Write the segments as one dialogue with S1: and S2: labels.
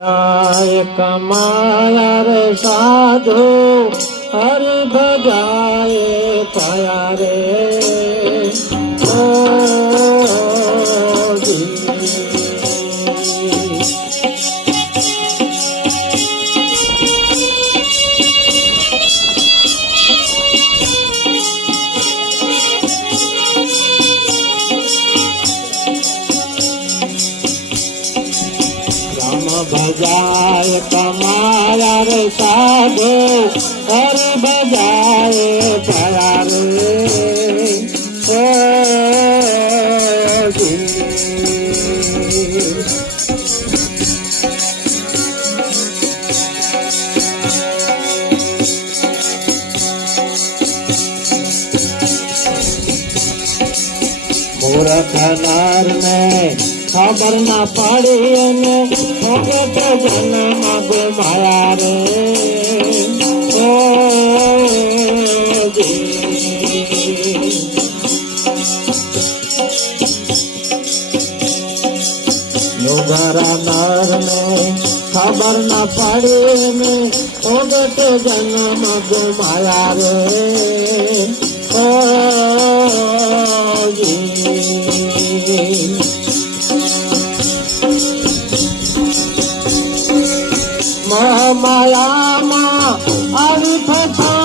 S1: જાય કમાયા રે સાધુ હરિ ભજાય થયા રે ભજાય તમારા રે સાધુ હર બજાય થયા খবর না পারে এনে ভগত জন্ম গো মায়া রে। ও নোগারা নার মে খবর না পারে মে ভগত জন্ম গো মায়া রে। ও मला मा अ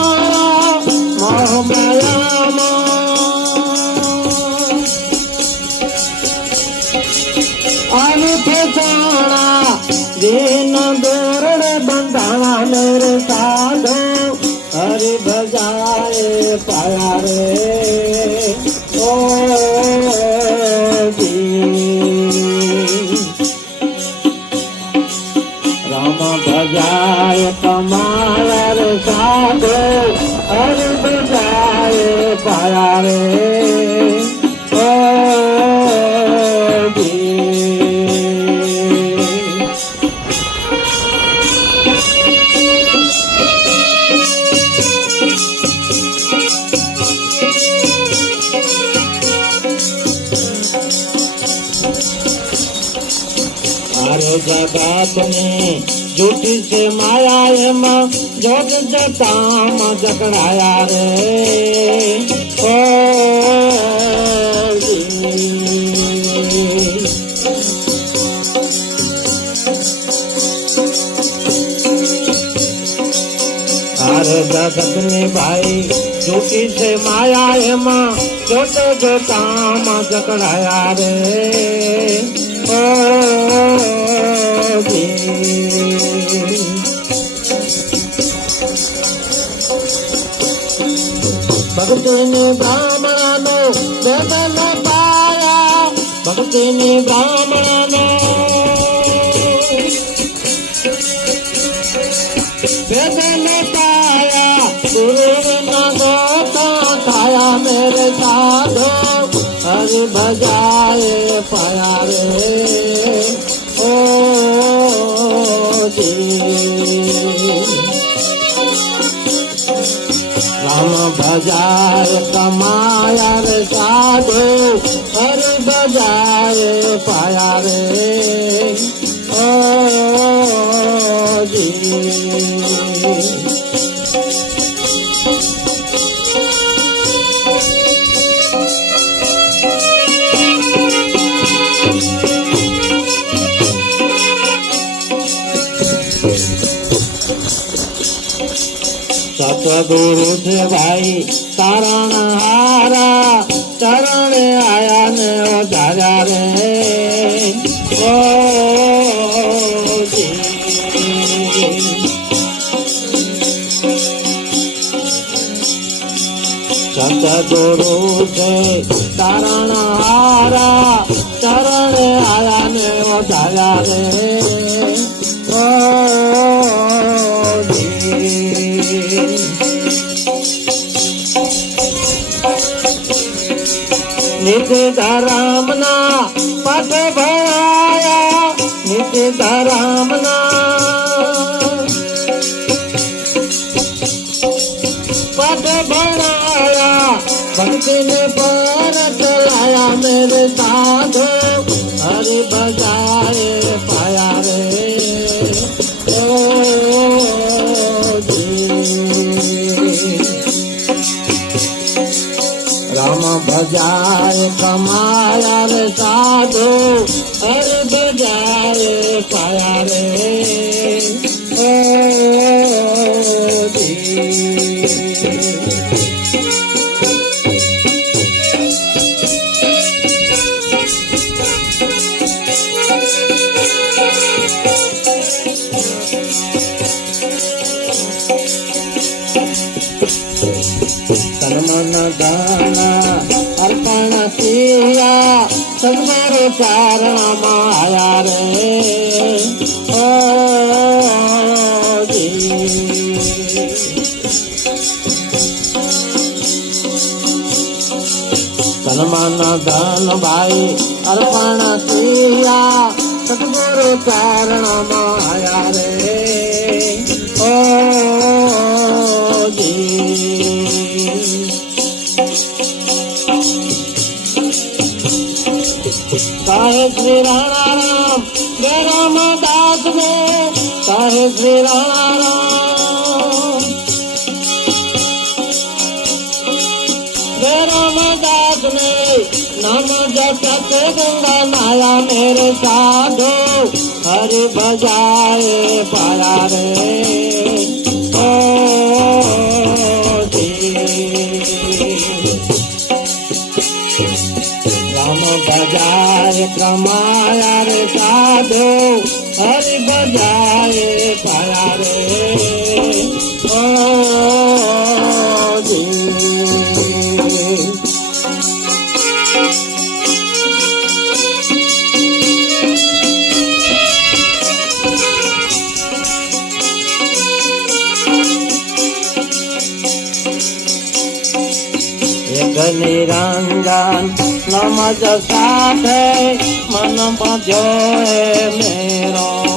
S1: बजाए कमाल रे साधो अरे बजाए पाया रे जगत में झूठी से माया रे माँ जोग से ताम जकड़ाया रे। ओ जगत भाई झूठी से माया है माँ तो जो ताम जकड़ाया रे। భక్తుని బ్రాహ్మణను దేవల పాయ భక్తుని బ్రాహ్మణను దేవల పాయ గురు నగోతాయ మేర సాధో హరి భజాయ పాయా રામ બજાર કમાયા રે સાધો હરિ બજાર પાયા રે. ઓ સતગુરુ છે ભાઈ, તારણ હારા, ચરણે આયા ને વધાર્યા રે ઓ. સતગુરુ છે, તારણ હારા, ચરણે આયા ને વધાર્યા રે धरमना पट भराया। नित धराम पट भराया भक्ति ने पर चलाया, मेरे साथ हरि बजाए पाया रे। राम भजा કમાયાર સાધુ હર બજારે પાયા રે ತನ್ನ ದಾನ તમારો ચારણ માયા રે. ઓ સન્માન ધન ભાઈ અર્પણ કિયા સદગુરુ ચારણ માયા રે. સાધો હર બજાય પારા રે રામ બજાય કમાયા રે સાધો નિરંજન નમજ સાથે મન ભજો મેરો.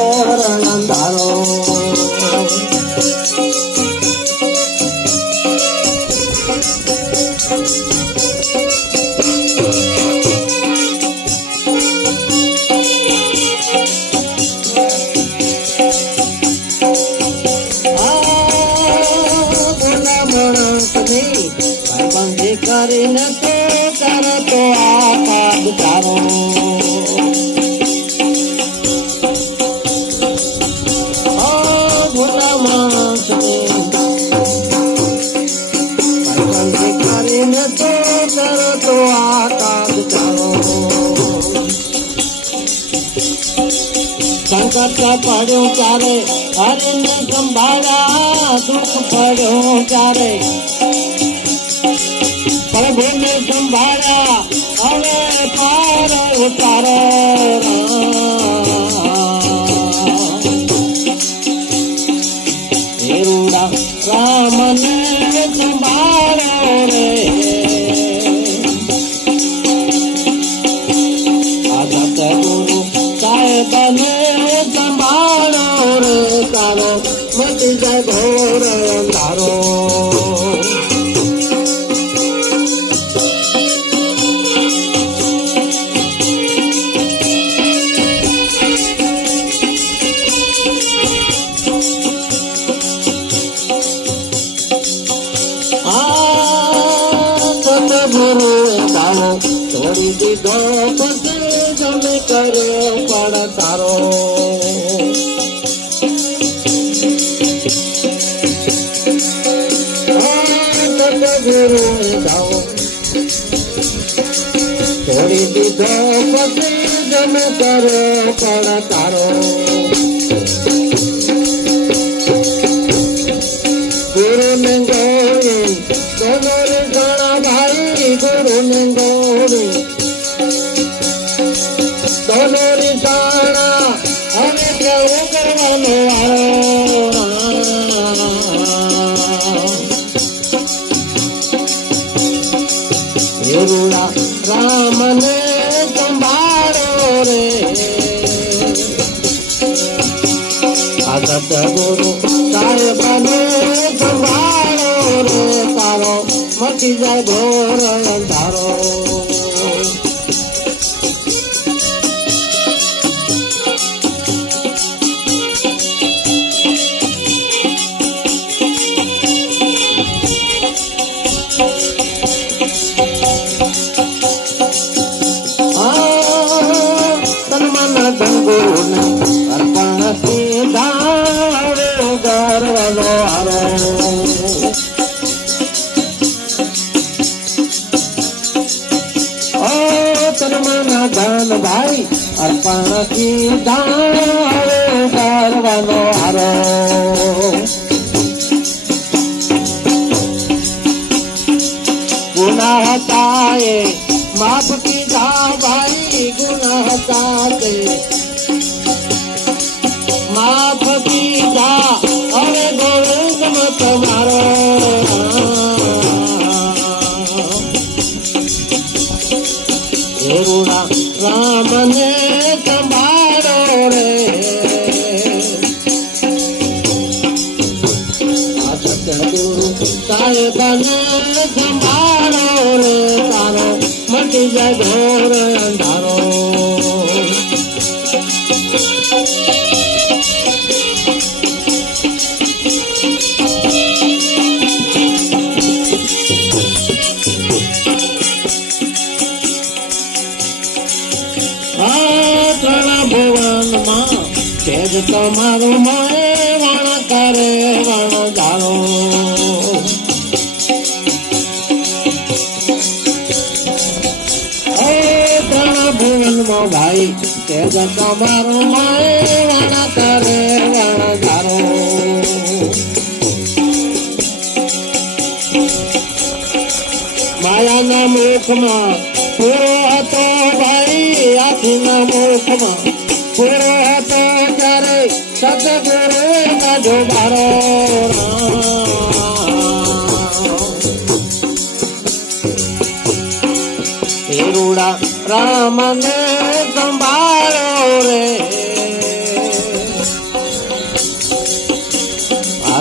S1: શરણ સંકટ પડ્યો ત્યારે હરિને સંભાળ્યા દુઃખ પડ્યો ત્યારે પ્રભુને સંભાળ્યા હવે પાર ઉતારો. પછી કરો પણ તારો આદત ગુરુ સાહેબને સંભાળો રે તારો. મટી જાય ઘોર અંધારો. અર્પણ સીધાવે ગર્વનો હારો. ગુના હતા એ માફ કીધા ભાઈ ગુના હતા માફ કીધા ઘોર અંધારો ભુવનમાં તેજ તમારું મળે તમારું મળે વણ કરે વણ જાળો માયાના મુખમાં પૂરો હતો ભાઈ આખીના મુખમાં. પૂરો હતો ત્યારે સદગુરુ કાઢો મારો હેરુડા રામને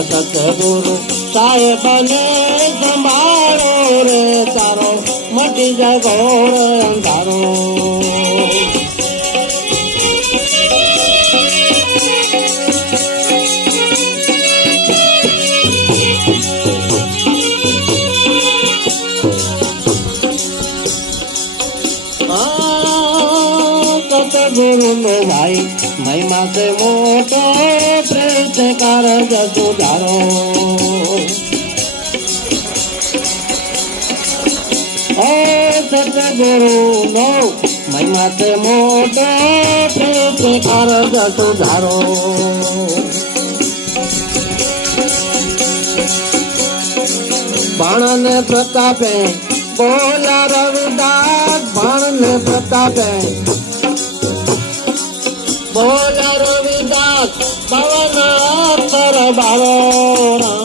S1: સતગુરુ સાહેબને સંભાળો રે તારો મટી જાય ઘોર અંધારો. से कर सुधारो ओ सतगुरु नो महिमा से मोटो से कर सुधारो बाण ने प्रतापे बोला रविदास बाण ने प्रतापे बोला Ravidas Bala na, bala bala na.